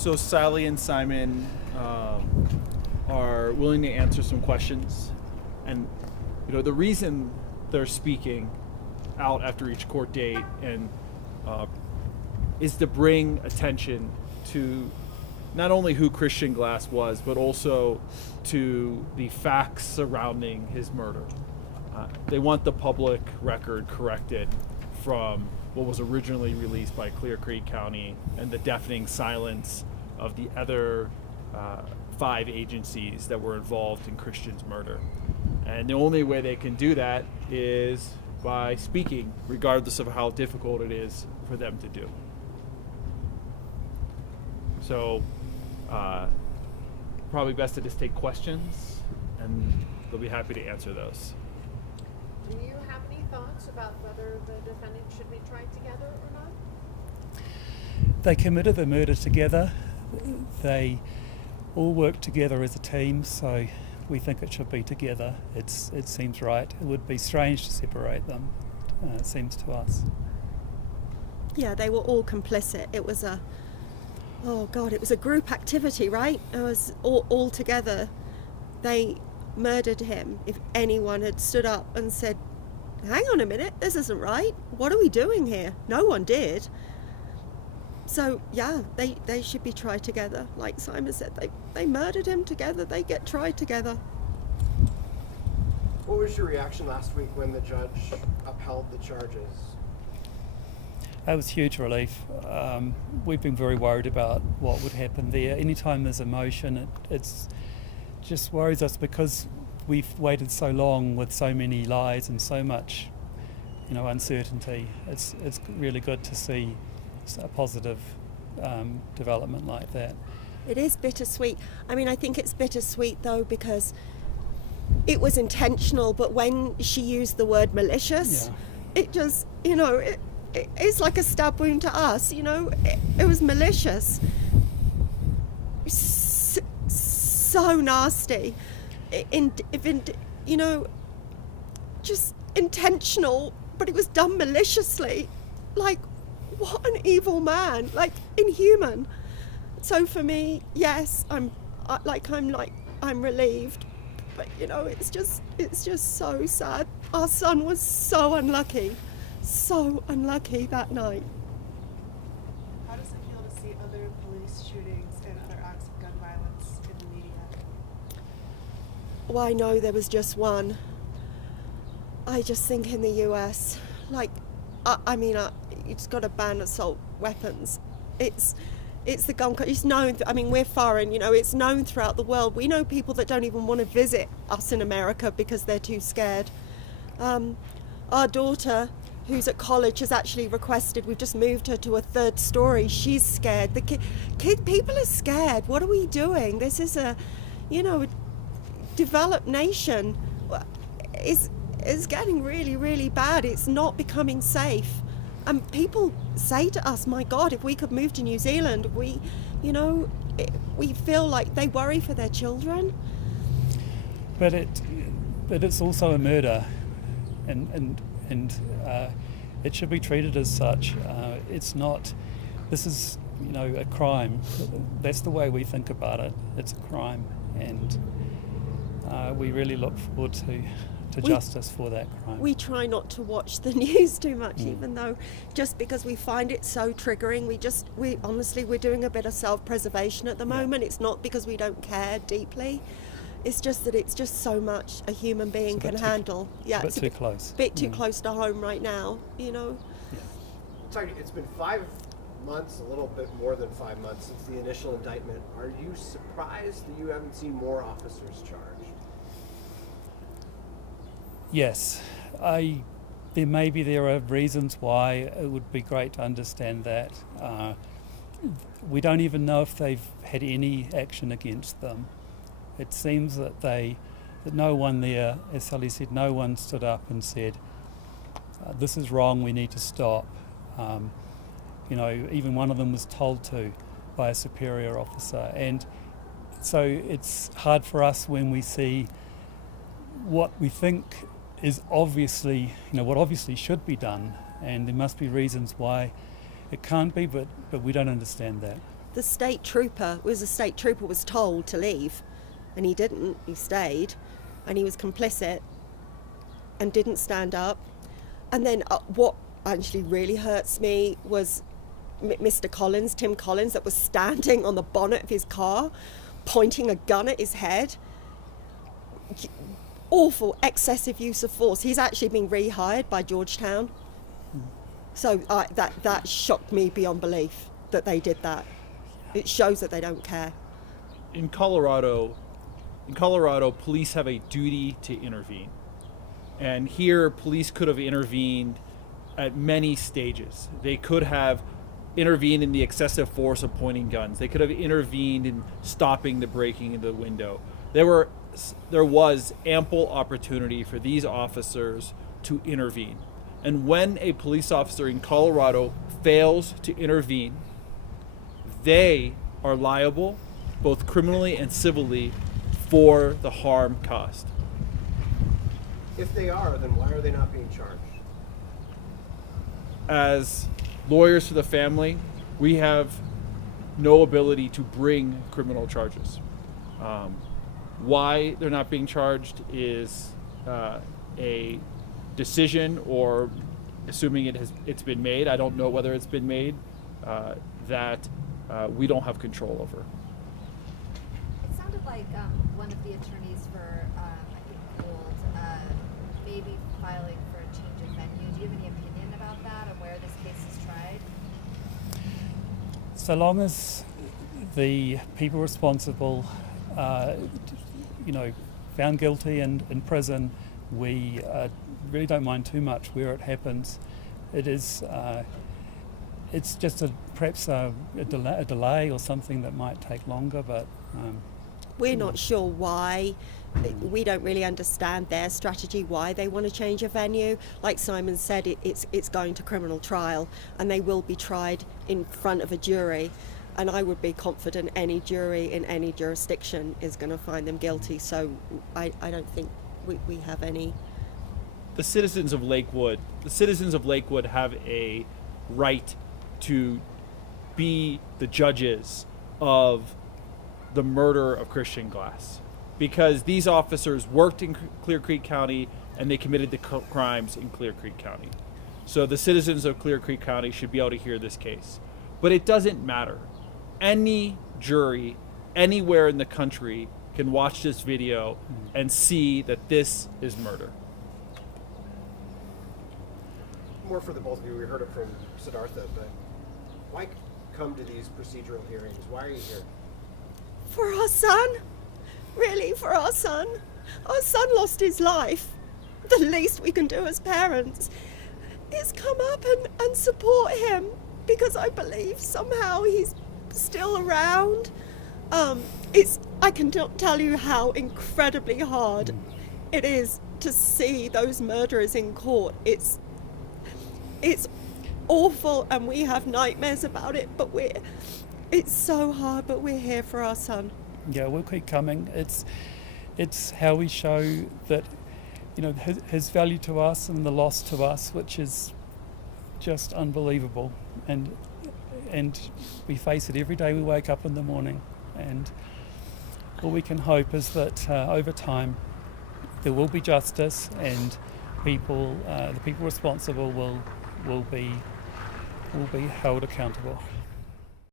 So Sally and Simon are willing to answer some questions, and the reason they're speaking out after each court date and is to bring attention to not only who Christian Glass was, but also to the facts surrounding his murder. They want the public record corrected from what was originally released by Clear Creek County and the deafening silence of the other 5 agencies that were involved in Christian's murder. And the only way they can do that is by speaking, regardless of how difficult it is for them to do. So probably best to just take questions, and they'll be happy to answer those. Do you have any thoughts about whether the defendant should be tried together or not? They committed the murder together. They all worked together as a team, so we think it should be together. It seems right. It would be strange to separate them, it seems to us. Yeah, they were all complicit. It was a group activity, right? It was all together. They murdered him. If anyone had stood up and said, hang on a minute, this isn't right, what are we doing here? No one did. So yeah, they should be tried together. Like Simon said, they murdered him together. They get tried together. What was your reaction last week when the judge upheld the charges? That was huge relief. We've been very worried about what would happen there. Anytime there's a motion, it's just worries us because we've waited so long with so many lies and so much, uncertainty. It's really good to see a positive development like that. It is bittersweet. I think it's bittersweet though because it was intentional, but when she used the word malicious, it just, it's like a stab wound to us, it was malicious. So nasty. Just intentional, but it was done maliciously. Like, what an evil man, like inhuman. So for me, yes, I'm relieved, but it's just so sad. Our son was so unlucky that night. How does it feel to see other police shootings and other acts of gun violence in the media? Well, I know there was just one. I just think in the US, it's got to ban assault weapons. It's the gun. It's known. We're foreign. It's known throughout the world. We know people that don't even want to visit us in America because they're too scared. Our daughter, who's at college, has actually requested. We've just moved her to a 3rd story. She's scared. The people are scared. What are we doing? This is a developed nation. Is getting really, really bad. It's not becoming safe. And people say to us, my God, if we could move to New Zealand, we feel like they worry for their children. But it's also a murder, and it should be treated as such. It's not. This is a crime. That's the way we think about it. It's a crime, and we really look forward to justice for that crime. We try not to watch the news too much, even though just because we find it so triggering. We're doing a bit of self-preservation at the moment. It's not because we don't care deeply. It's just that it's just so much a human being can handle. Yeah, it's a bit too close. Bit too close to home right now, Yeah. It's been 5 months, a little bit more than 5 months since the initial indictment. Are you surprised that you haven't seen more officers charged? Yes, there are reasons why. It would be great to understand that. We don't even know if they've had any action against them. It seems that no one there, as Sally said, no one stood up and said, this is wrong, we need to stop. Even one of them was told to by a superior officer. And so it's hard for us when we see what we think is obviously, what obviously should be done, and there must be reasons why it can't be, but we don't understand that. the state trooper was told to leave, and he didn't. He stayed, and he was complicit and didn't stand up. And then what actually really hurts me was Mr. Collins, Tim Collins, that was standing on the bonnet of his car, pointing a gun at his head. Awful, excessive use of force. He's actually been rehired by Georgetown. So that shocked me beyond belief that they did that. It shows that they don't care. In Colorado, police have a duty to intervene. And here, police could have intervened at many stages. They could have intervened in the excessive force of pointing guns. They could have intervened in stopping the breaking of the window. There was ample opportunity for these officers to intervene. And when a police officer in Colorado fails to intervene, they are liable, both criminally and civilly, for the harm caused. If they are, then why are they not being charged? As lawyers for the family, we have no ability to bring criminal charges. Why they're not being charged is a decision, or assuming it's been made, I don't know whether it's been made, that we don't have control over. It sounded like one of the attorneys for, I think, Gould, maybe filing for a change of venue. Do you have any opinion about that, or where this case is tried? So long as the people responsible found guilty and in prison, we really don't mind too much where it happens. It is, it's just perhaps a delay or something that might take longer, but... We're not sure why. We don't really understand their strategy, why they want to change a venue. Like Simon said, it's going to criminal trial, and they will be tried in front of a jury. And I would be confident any jury in any jurisdiction is going to find them guilty. So I don't think we have any. The citizens of Lakewood have a right to be the judges of the murder of Christian Glass, because these officers worked in Clear Creek County and they committed the crimes in Clear Creek County. So the citizens of Clear Creek County should be able to hear this case. But it doesn't matter. Any jury anywhere in the country can watch this video and see that this is murder. More for the both of you, we heard it from Siddhartha, but why come to these procedural hearings? Why are you here? For our son. Really, for our son. Our son lost his life. The least we can do as parents is come up and support him, because I believe somehow he's still around. I cannot tell you how incredibly hard it is to see those murderers in court. It's awful, and we have nightmares about it, but it's so hard, but we're here for our son. Yeah, we'll keep coming. It's how we show that, his value to us and the loss to us, which is just unbelievable. And we face it every day we wake up in the morning. And all we can hope is that over time there will be justice, and the people responsible will be held accountable.